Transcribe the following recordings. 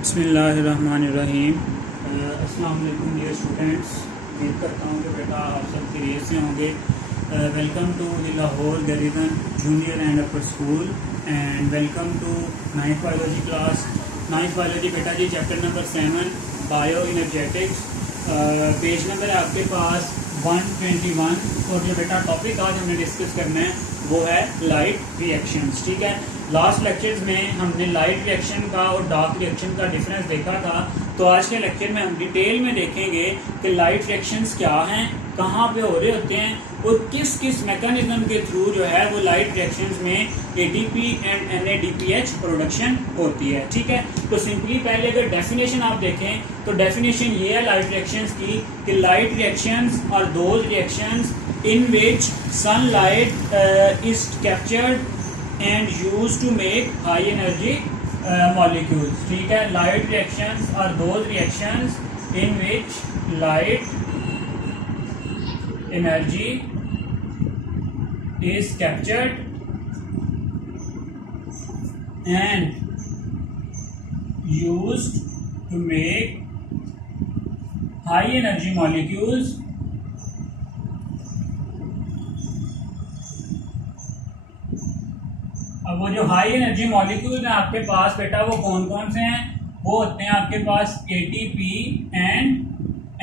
बिस्मिल्लाहिर्रहमानिर्रहीम। अस्सलाम वालेकुम डियर स्टूडेंट्स। उम्मीद करता हूँ कि बेटा आप सब खैरियत से होंगे। Welcome to the Lahore Garrison junior and upper school and welcome to ninth biology class. Ninth biology बेटा जी chapter number 7 bioenergetics. Page number है आपके पास 121 और जो बेटा टॉपिक आज हमने डिस्कस करना है वो है लाइट रिएक्शंस। ठीक है, लास्ट लेक्चर्स में हमने लाइट रिएक्शन का और डार्क रिएक्शन का डिफरेंस देखा था, तो आज के लेक्चर में हम डिटेल में देखेंगे कि लाइट रिएक्शंस क्या हैं, कहाँ पे हो रहे होते हैं और किस किस मैकेनिज्म के थ्रू जो है वो लाइट रिएक्शंस में ATP एंड NADPH प्रोडक्शन होती है। ठीक है, तो सिंपली पहले अगर डेफिनेशन आप देखें तो डेफिनेशन ये है लाइट रिएक्शंस की कि light reactions are those reactions in which sunlight is captured and used to make high energy molecules. ठीक है, light reactions are those reactions in which light energy is captured and used to make high energy molecules अब वो जो high energy molecule है आपके पास बेटा वो कौन कौन से हैं, वो होते हैं आपके पास ATP एंड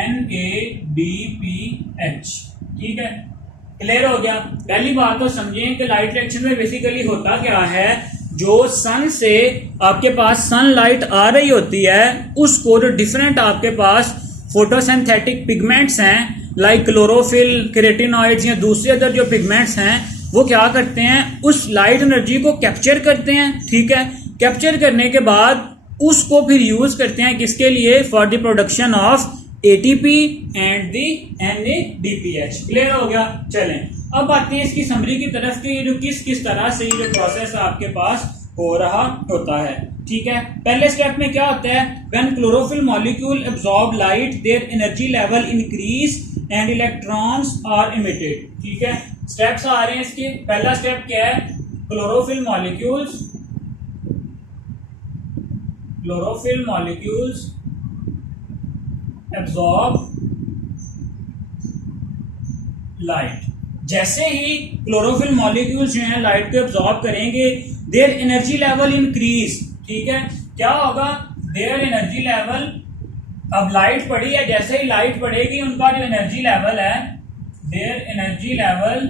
NADPH। ठीक है, क्लियर हो गया। पहली बात तो समझें कि लाइट रिएक्शन में बेसिकली होता क्या है, जो सन से आपके पास सनलाइट आ रही होती है उसको जो डिफरेंट आपके पास फोटोसिंथेटिक पिगमेंट्स हैं लाइक क्लोरोफिल, केराटिनॉइड्स या दूसरे अदर जो पिगमेंट्स हैं वो क्या करते हैं, उस लाइट एनर्जी को कैप्चर करते हैं। ठीक है, कैप्चर करने के बाद उसको फिर यूज करते हैं किसके लिए, for the production of ATP and the NADPH। Clear हो गया। चलें अब आते हैं इसकी समरी की तरफ कि ये जो किस किस तरह से ये जो प्रोसेस आपके पास हो रहा होता है। ठीक है, पहले स्टेप में क्या होता है, when chlorophyll molecule absorb light their energy level increase and electrons are emitted. ठीक है, स्टेप्स आ रहे हैं इसके। पहला स्टेप क्या है, क्लोरोफिल मॉलिक्यूल्स एब्जॉर्ब लाइट। जैसे ही क्लोरोफिल मॉलिक्यूल्स जो हैं लाइट को एब्जॉर्ब करेंगे देयर एनर्जी लेवल इंक्रीज। ठीक है, क्या होगा, देयर एनर्जी लेवल, अब लाइट पड़ी है, जैसे ही लाइट पड़ेगी उनका जो एनर्जी लेवल है देयर एनर्जी लेवल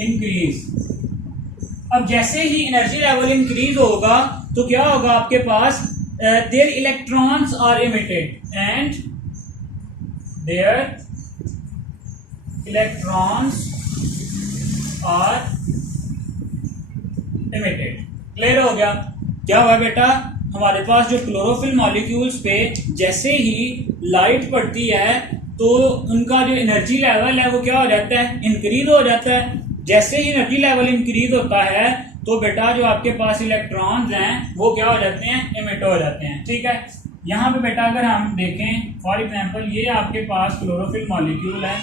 इंक्रीज। अब जैसे ही एनर्जी लेवल इंक्रीज होगा तो क्या होगा आपके पास, there electrons are emitted and there electrons are emitted. Clear हो गया। क्या हुआ बेटा, हमारे पास जो क्लोरोफिल मॉलिक्यूल्स पे जैसे ही लाइट पड़ती है तो उनका जो एनर्जी लेवल है वो क्या हो जाता है, इंक्रीज हो जाता है। जैसे ही एनर्जी लेवल इंक्रीज होता है तो बेटा जो आपके पास इलेक्ट्रॉन्स हैं वो क्या हो जाते हैं, इमिट हो जाते हैं। ठीक है, यहाँ पे बेटा अगर हम देखें फॉर एग्जांपल ये आपके पास क्लोरोफिल मॉलिक्यूल है।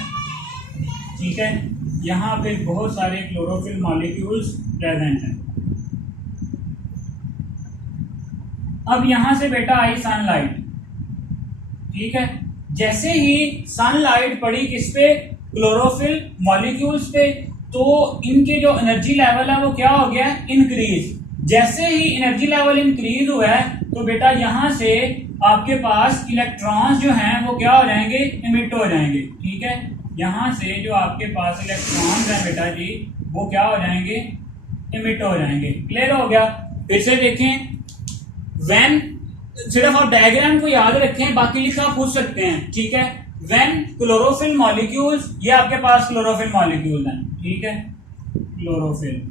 ठीक है, यहाँ पे बहुत सारे क्लोरोफिल मॉलिक्यूल्स प्रेजेंट हैं। अब यहां से बेटा आई सनलाइट। ठीक है, जैसे ही सनलाइट पड़ी किस पे, क्लोरोफिल मॉलिक्यूल्स पे, तो इनके जो एनर्जी लेवल है वो क्या हो गया, इंक्रीज। जैसे ही एनर्जी लेवल इंक्रीज हुआ है तो बेटा यहां से आपके पास इलेक्ट्रॉन्स जो हैं वो क्या हो जाएंगे, इमिट हो जाएंगे। ठीक है, यहां से जो आपके पास इलेक्ट्रॉन्स हैं बेटा जी वो क्या हो जाएंगे, इमिट हो जाएंगे। क्लियर हो गया। फिर से देखें, व्हेन, सिर्फ आप डायग्राम को याद रखें, बाकी लिखा पूछ सकते हैं। ठीक है, व्हेन क्लोरोफिल मॉलिक्यूल्स, ये आपके पास क्लोरोफिल मॉलिक्यूल है। ठीक है, chlorophyll,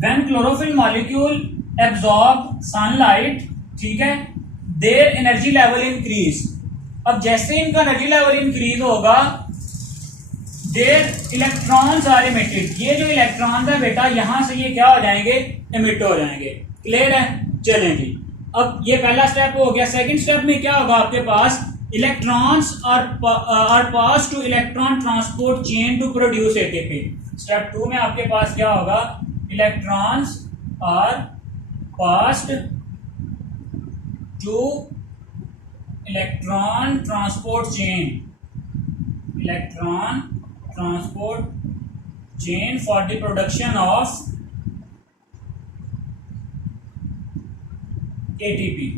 when chlorophyll molecule absorb sunlight, ठीक है, देयर एनर्जी लेवल इंक्रीज। अब जैसे इनका एनर्जी लेवल इंक्रीज होगा देयर इलेक्ट्रॉन्स आर इमिटेड। ये जो इलेक्ट्रॉन्स है बेटा यहां से ये क्या हो जाएंगे, इमिट हो जाएंगे। क्लियर है। चलें जी, अब ये पहला स्टेप हो गया। सेकंड स्टेप में क्या होगा आपके पास, electrons are pass to electron transport chain to produce ATP। Step 2 में आपके पास क्या होगा, electrons are passed to electron transport chain, electron transport chain for the production of ATP.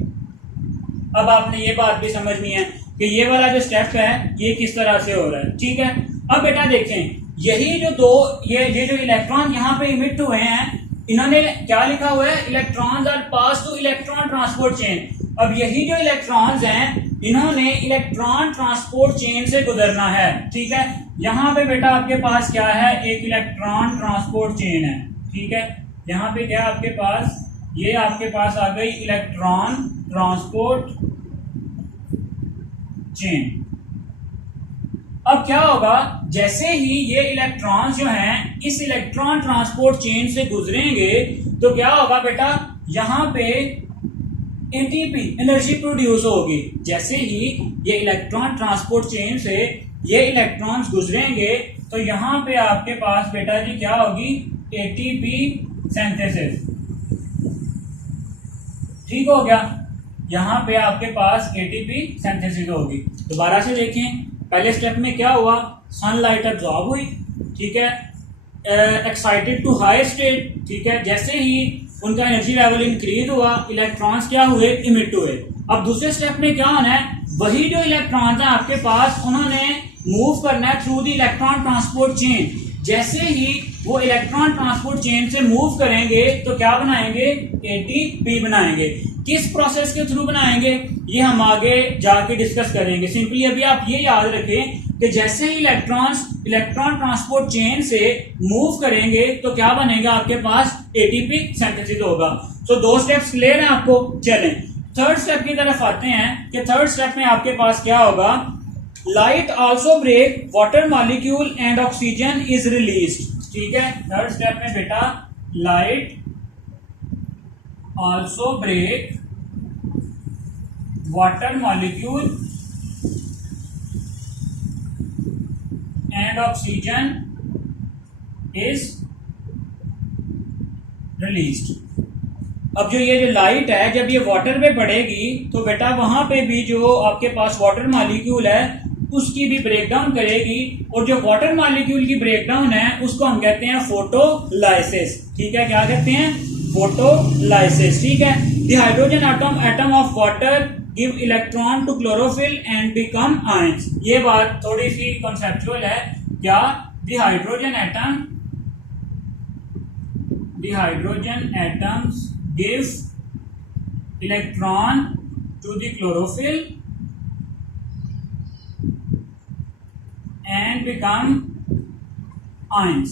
अब आपने ये बात भी समझनी है कि ये वाला जो स्टेप है ये किस तरह से हो रहा है, ठीक है। अब बेटा देखें, यही जो दो ये जो इलेक्ट्रॉन यहाँ पे इमिट हुए हैं, इन्होंने क्या लिखा हुआ है, electrons are pass to electron transport chain. अब यही जो इलेक्ट्रॉन्स हैं इन्होंने इलेक्ट्रॉन ट्रांसपोर्ट चेन से गुजरना है, ठीक है। यहाँ पे बेटा आपके पास क्या है, एक इलेक्ट्रॉन ट्रांसपोर्ट चेन है, ठीक है। यहाँ पे क्या आपके पास, ये आपके पास आ गई इलेक्ट्रॉन ट्रांसपोर्ट चेन। अब क्या होगा, जैसे ही ये इलेक्ट्रॉन्स जो हैं इस इलेक्ट्रॉन ट्रांसपोर्ट चेन से गुजरेंगे तो क्या होगा बेटा, यहां पे एटीपी एनर्जी प्रोड्यूस होगी। जैसे ही ये इलेक्ट्रॉन ट्रांसपोर्ट चेन से ये इलेक्ट्रॉन्स गुजरेंगे तो यहां पे आपके पास बेटा जी क्या होगी, एटीपी सिंथेसिस, ठीक हो गया। यहां पे आपके पास एटीपी सिंथेसिस होगी। दोबारा से देखें, पहले स्टेप में क्या हुआ, सनलाइट एब्जॉर्ब हुई, ठीक है, एक्साइटेड टू हाई स्टेट, ठीक है। जैसे ही उनका एनर्जी लेवल इंक्रीज हुआ, इलेक्ट्रॉन्स क्या हुए, इमिट हुए। अब दूसरे स्टेप में क्या होना है, वही जो इलेक्ट्रॉन्स हैं आपके पास उन्होंने मूव करना है through the electron transport chain. जैसे ही वो इलेक्ट्रॉन ट्रांसपोर्ट चेन से मूव करेंगे तो क्या बनाएंगे, एटीपी बनाएंगे। किस प्रोसेस के थ्रू बनाएंगे ये हम आगे जाके डिस्कस करेंगे। सिंपली अभी आप ये याद रखें कि जैसे ही इलेक्ट्रॉन ट्रांसपोर्ट चेन से मूव करेंगे तो क्या बनेगा, आपके पास एटीपी सिंथेसिस होगा। तो दो स्टेप्स क्लियर हैं आपको। चलें थर्ड स्टेप की तरफ आते हैं कि थर्ड स्टेप में आपके पास क्या होगा, light also break water molecule and oxygen is released, ठीक है। थर्ड स्टेप में बेटा light also break water molecule and oxygen is released. अब जो ये जो लाइट है जब ये वाटर पे पड़ेगी तो बेटा वहां पे भी जो आपके पास वाटर मॉलिक्यूल है उसकी भी ब्रेकडाउन करेगी, और जो वाटर मॉलिक्यूल की ब्रेकडाउन है उसको हम कहते हैं फोटोलाइसिस, ठीक है। क्या कहते हैं, फोटोलाइसिस, ठीक है। The hydrogen atom of water give electron to chlorophyll and become ions. ये बात थोड़ी सी कॉन्सेप्चुअल है। क्या, the hydrogen atoms give electron to the chlorophyll and become ions,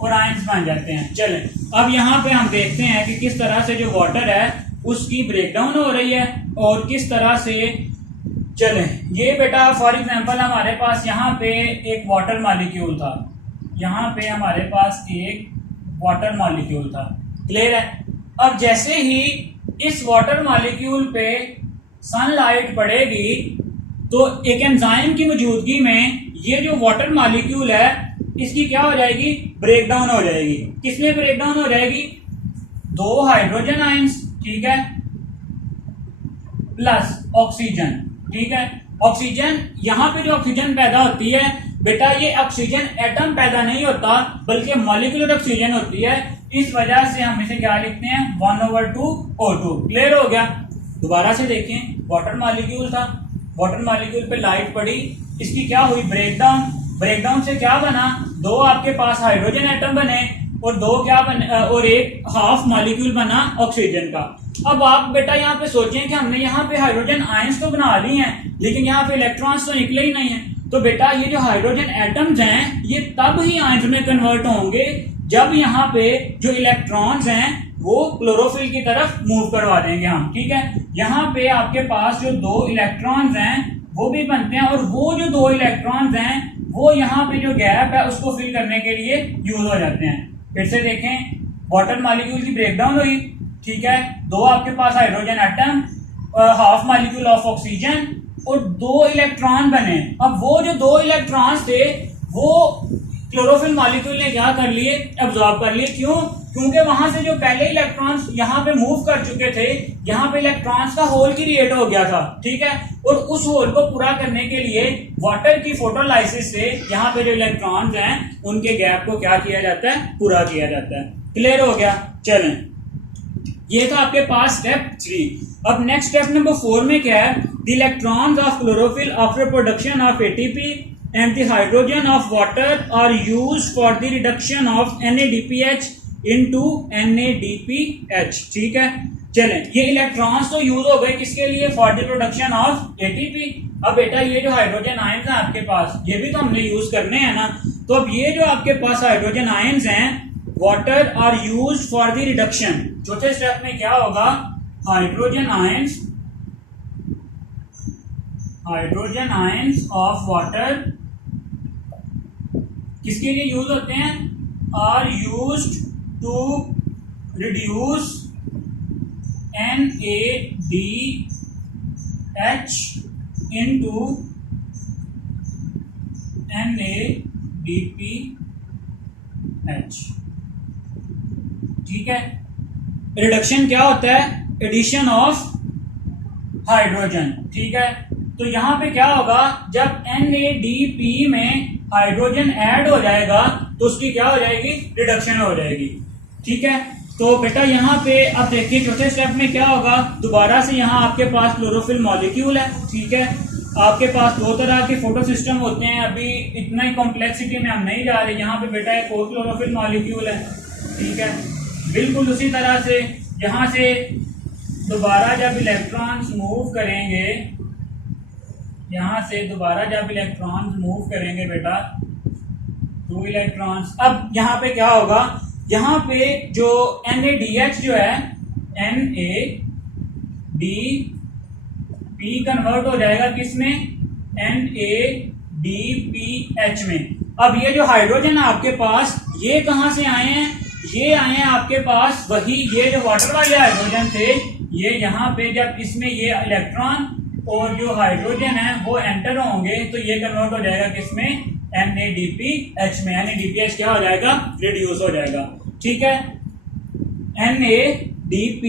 और आयंस बन जाते हैं। चलें अब यहां पे हम देखते हैं कि किस तरह से जो वाटर है उसकी ब्रेकडाउन हो रही है और किस तरह से। चलें ये बेटा फॉर एग्जांपल हमारे पास यहाँ पे एक वाटर मॉलिक्यूल था, यहाँ पे हमारे पास एक वाटर मॉलिक्यूल था, क्लियर है। अब जैसे ही इस वाटर मॉलिक्यूल पे सनलाइट पड़ेगी तो एक एंजाइम की मौजूदगी में ये जो वाटर मॉलिक्यूल है इसकी क्या हो जाएगी, ब्रेकडाउन हो जाएगी। किसमें ब्रेकडाउन हो जाएगी, दो हाइड्रोजन आयंस, ठीक है, प्लस ऑक्सीजन, ठीक है। ऑक्सीजन, यहां पे जो ऑक्सीजन पैदा होती है बेटा ये ऑक्सीजन एटम पैदा नहीं होता बल्कि मॉलिक्यूलर ऑक्सीजन होती है। इस वजह से हम इसे क्या लिखते हैं, 1/2 O2। क्लियर हो गया। दोबारा से देखें, वाटर मॉलिक्यूल था, वाटर मॉलिक्यूल पे लाइट पड़ी, इसकी क्या हुई, ब्रेकडाउन। ब्रेकडाउन से क्या बना, दो आपके पास हाइड्रोजन एटम बने और दो क्या बने, और एक हाफ मॉलिक्यूल बना ऑक्सीजन का। अब आप बेटा यहाँ पे सोचें कि हमने यहाँ पे हाइड्रोजन आयंस तो बना ली हैं लेकिन यहाँ पे इलेक्ट्रॉन्स तो निकले ही नहीं है। तो बेटा ये जो हाइड्रोजन एटम्स हैं ये तब ही आयंस में कन्वर्ट होंगे जब यहाँ पे जो इलेक्ट्रॉन्स हैं वो क्लोरोफिल की तरफ मूव करवा देंगे हम, ठीक है। यहाँ पे आपके पास जो दो इलेक्ट्रॉन्स हैं वो भी बनते हैं, और वो जो दो इलेक्ट्रॉन्स हैं वो यहाँ पे जो गैप है उसको फिल करने के लिए यूज हो जाते हैं। फिर से देखें, वाटर मॉलिक्यूल की ब्रेकडाउन हुई, ठीक है, दो आपके पास hydrogen atom, half molecule of oxygen, और दो इलेक्ट्रॉन बने। अब वो जो दो इलेक्ट्रॉन्स थे वो क्लोरोफिल मॉलिक्यूल ने क्या कर लिए, एब्जॉर्ब कर लिए। क्यों? क्योंकि वहां से जो पहले इलेक्ट्रॉन्स यहाँ पे मूव कर चुके थे, यहाँ पे इलेक्ट्रॉन्स का होल क्रिएट हो गया था, ठीक है। और उस होल को पूरा करने के लिए वाटर की फोटोलाइसिस से यहाँ पे जो इलेक्ट्रॉन्स हैं उनके गैप को क्या किया जाता है, पूरा किया जाता है। क्लियर हो गया? चलें, ये था आपके पास स्टेप 3। अब नेक्स्ट स्टेप नंबर 4 में क्या है, the electrons of chlorophyll after production of ATP and the hydrogen of water are used for the reduction of NADPH into NADPH। ठीक है, चलें, ये इलेक्ट्रॉन्स तो यूज हो गए किसके लिए, for the production of ATP. अब बेटा ये जो हाइड्रोजन आयंस हैं आपके पास, ये भी तो हमने यूज करने हैं ना। तो अब ये जो आपके पास हाइड्रोजन आयंस हैं, water are use for the reduction. चौथे स्टेप में क्या होगा, हाइड्रोजन आयंस ऑफ वाटर किसके लिए यूज होते हैं, are used to reduce NADH into NADPH। ठीक है, रिडक्शन क्या होता है, एडिशन ऑफ हाइड्रोजन। ठीक है, तो यहां पे क्या होगा, जब NADP में हाइड्रोजन ऐड हो जाएगा तो उसकी क्या हो जाएगी, रिडक्शन हो जाएगी। ठीक है, तो बेटा यहाँ पे अब देखिए चौथे स्टेप में क्या होगा, दोबारा से यहाँ आपके पास क्लोरोफिल मॉलिक्यूल है। ठीक है, आपके पास दो तरह के फोटो सिस्टम होते हैं, अभी इतना ही कॉम्प्लेक्सिटी में हम नहीं जा रहे। यहाँ पे बेटा एक और क्लोरोफिल मॉलिक्यूल है। ठीक है, बिल्कुल उसी तरह से यहाँ से दोबारा जब इलेक्ट्रॉन्स मूव करेंगे, यहां से दोबारा जब इलेक्ट्रॉन्स मूव करेंगे बेटा, 2 इलेक्ट्रॉन्स, अब यहां पे क्या होगा, यहां पे जो NADH जो है NADP कन्वर्ट हो जाएगा किसमें, NADPH में। अब ये जो हाइड्रोजन है आपके पास, ये कहां से आए हैं, ये आए हैं आपके पास वही, ये जो वाटर वाले हाइड्रोजन थे, ये यहाँ पे जब इसमें ये इलेक्ट्रॉन और जो हाइड्रोजन है वो एंटर होंगे तो ये कन्वर्ट हो जाएगा किसमें, NADPH में। NADPH क्या हो जाएगा, रिड्यूस हो जाएगा। ठीक है, NADP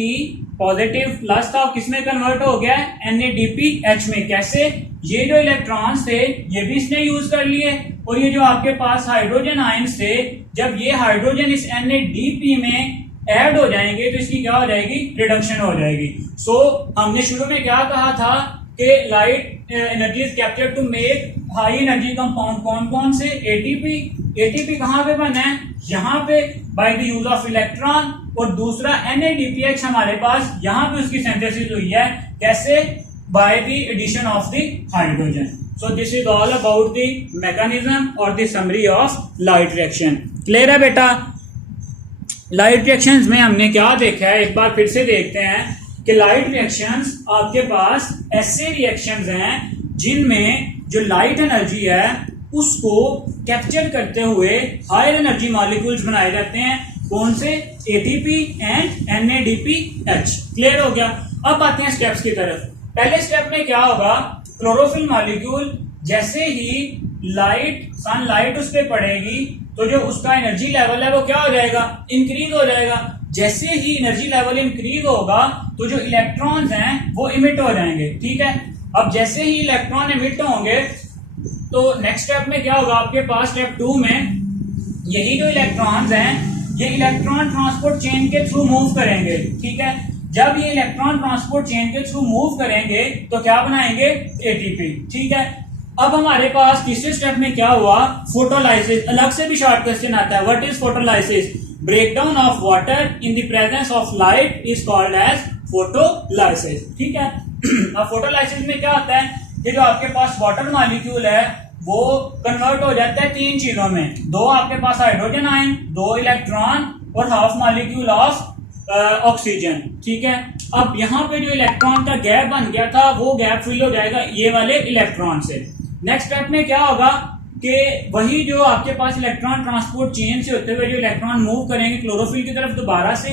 पॉजिटिव प्लस था, किसमें कन्वर्ट हो गया, NADPH में। कैसे, ये जो इलेक्ट्रॉन्स थे ये भी इसने यूज कर लिए, और ये जो आपके पास हाइड्रोजन आयंस थे, जब ये हाइड्रोजन इस NADP में ऐड हो जाएंगे तो इसकी क्या हो जाएगी, रिडक्शन हो जाएगी। सो हमने शुरू में क्या कहा था कि light energy is captured to make high energy compound, कौन कौन से, एटीपी कहां पे बना है, यहाँ पे by the use of electron, और दूसरा NADPH हमारे पास यहाँ पे उसकी सिंथेसिस हुई है, कैसे, by the addition of the hydrogen. So this is all about the mechanism और the summary of light reaction. Clear है बेटा? लाइट रिएक्शंस में हमने क्या देखा है, एक बार फिर से देखते हैं कि लाइट रिएक्शंस आपके पास ऐसे रिएक्शंस हैं जिनमें जो लाइट एनर्जी है उसको कैप्चर करते हुए हायर एनर्जी मॉलिक्यूल्स बनाए जाते हैं। कौन से, एटीपी एंड NADPH। क्लियर हो गया? अब आते हैं स्टेप्स की तरफ। पहले स्टेप में क्या होगा, क्लोरोफिल मॉलिक्यूल जैसे ही लाइट, सनलाइट उस पर पड़ेगी तो जो उसका एनर्जी लेवल है वो क्या हो जाएगा, इंक्रीज हो जाएगा। जैसे ही एनर्जी लेवल इंक्रीज होगा तो जो इलेक्ट्रॉन्स हैं वो इमिट हो जाएंगे। ठीक है, अब जैसे ही इलेक्ट्रॉन इमिट होंगे तो नेक्स्ट स्टेप में क्या होगा आपके पास, स्टेप 2 में यही जो इलेक्ट्रॉन्स हैं ये इलेक्ट्रॉन ट्रांसपोर्ट चेन के थ्रू मूव करेंगे। ठीक है, जब ये इलेक्ट्रॉन ट्रांसपोर्ट चेन के थ्रू मूव करेंगे तो क्या बनाएंगे, एटीपी। ठीक है, अब हमारे पास तीसरे स्टेप में क्या हुआ, फोटोलाइसिस। अलग से भी शॉर्ट क्वेश्चन आता है, what is photolysis, breakdown of water in the presence of light is called as photolysis. ठीक है, अब फोटोलाइसिस में क्या होता है, ये जो आपके पास वाटर मॉलिक्यूल है वो कन्वर्ट हो जाता है 3 चीजों में, 2 आपके पास हाइड्रोजन आयन, 2 इलेक्ट्रॉन और हाफ मॉलिक्यूल ऑफ ऑक्सीजन। ठीक है, अब यहाँ पे जो इलेक्ट्रॉन का गैप बन गया था वो गैप फिल हो जाएगा ये वाले इलेक्ट्रॉन से। नेक्स्ट स्टेप में क्या होगा कि वही जो आपके पास इलेक्ट्रॉन ट्रांसपोर्ट चेन से होते हुए जो इलेक्ट्रॉन मूव करेंगे क्लोरोफिल की तरफ दोबारा से,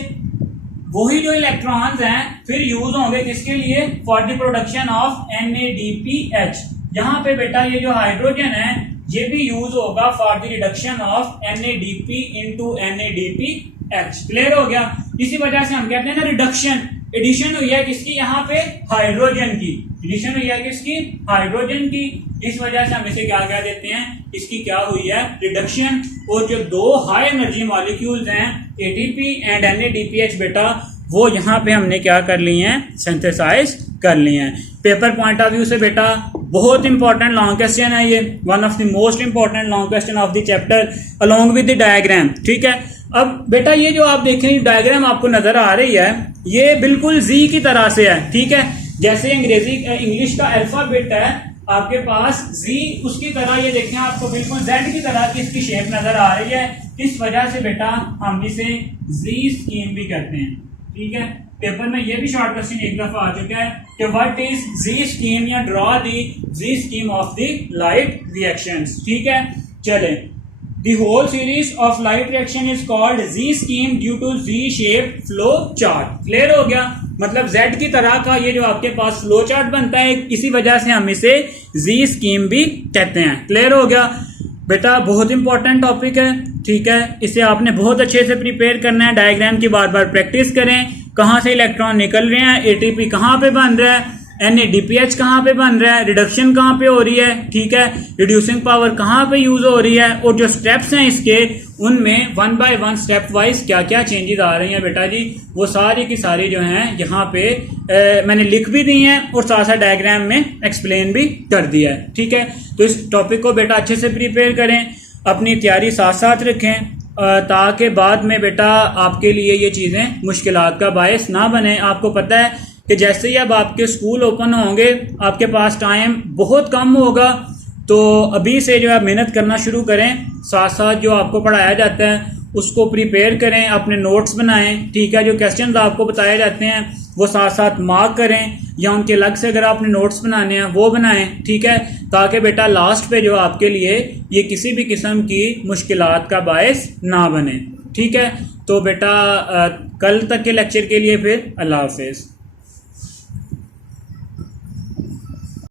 वही जो इलेक्ट्रॉन्स हैं फिर यूज होंगे किसके लिए, for the production of NADPH। यहाँ पे बेटा ये जो हाइड्रोजन है ये भी यूज होगा for the reduction of NADP into NADPH। Clear हो गया? इसी वजह से हम कहते हैं ना रिडक्शन, एडिशन हुई है किसकी, यहाँ पे हाइड्रोजन की, एडिशन हुई है किसकी, हाइड्रोजन की। इस वजह से हम इसे क्या कह देते हैं, इसकी क्या हुई है, रिडक्शन। और जो दो हाई एनर्जी मॉलिक्यूल्स हैं ATP एंड NADPH बेटा, वो यहाँ पे हमने क्या कर लिए हैं, सिंथेसाइज कर लिए हैं। पेपर पॉइंट ऑफ व्यू से बेटा बहुत इंपॉर्टेंट लॉन्ग क्वेश्चन है ये, one of the most important long question of the chapter along with the diagram. ठीक है, अब बेटा ये जो आप देख रहे हैं डायग्राम आपको नजर आ रही है, ये बिल्कुल जी की तरह से है। ठीक है, जैसे इंग्लिश का अल्फाबेट है आपके पास जी, उसकी तरह ये देखें आपको बिल्कुल जेड की तरह की इसकी शेप नजर आ रही है। इस वजह से बेटा हम इसे जी स्कीम भी कहते हैं। ठीक है, पेपर में ये भी शॉर्ट क्वेश्चन एक दफा आ चुका है कि व्हाट इज जी स्कीम, या draw the Z scheme of the light reactions. ठीक है, चले, the whole series of light reaction is called Z scheme due to Z shape flow chart। Clear हो गया? मतलब Z की तरह का ये जो आपके पास फ्लो चार्ट बनता है, इसी वजह से हम इसे Z स्कीम भी कहते हैं। क्लियर हो गया बेटा? बहुत इंपॉर्टेंट टॉपिक है। ठीक है, इसे आपने बहुत अच्छे से प्रिपेयर करना है, डायग्राम की बार बार प्रैक्टिस करें, कहाँ से इलेक्ट्रॉन निकल रहे हैं, ATP कहाँ पे बन रहा है, NADPH कहाँ पे बन रहा है, रिडक्शन कहाँ पे हो रही है। ठीक है, रिड्यूसिंग पावर कहाँ पे यूज हो रही है, और जो स्टेप्स हैं इसके, उनमें one by one step wise क्या क्या चेंजेस आ रही हैं बेटा जी, वो सारी की सारी जो हैं यहाँ पे मैंने लिख भी दी हैं और साथ साथ डायग्राम में एक्सप्लेन भी कर दिया है। ठीक है, तो इस टॉपिक को बेटा अच्छे से प्रिपेयर करें, अपनी तैयारी साथ साथ रखें, ताकि बाद में बेटा आपके लिए ये चीज़ें मुश्किलात का बायस ना बने। आपको पता है कि जैसे ही अब आपके स्कूल ओपन होंगे, आपके पास टाइम बहुत कम होगा, तो अभी से जो है मेहनत करना शुरू करें, साथ साथ जो आपको पढ़ाया जाता है उसको प्रिपेयर करें, अपने नोट्स बनाएं। ठीक है, जो क्वेश्चंस आपको बताए जाते हैं वो साथ साथ मार्क करें, या उनके अलग से अगर आपने नोट्स बनाने हैं वो बनाएं। ठीक है, ताकि बेटा लास्ट पे जो आपके लिए ये किसी भी किस्म की मुश्किलात का बायस ना बने। ठीक है, तो बेटा कल तक के लेक्चर के लिए फिर अल्लाह हाफिज।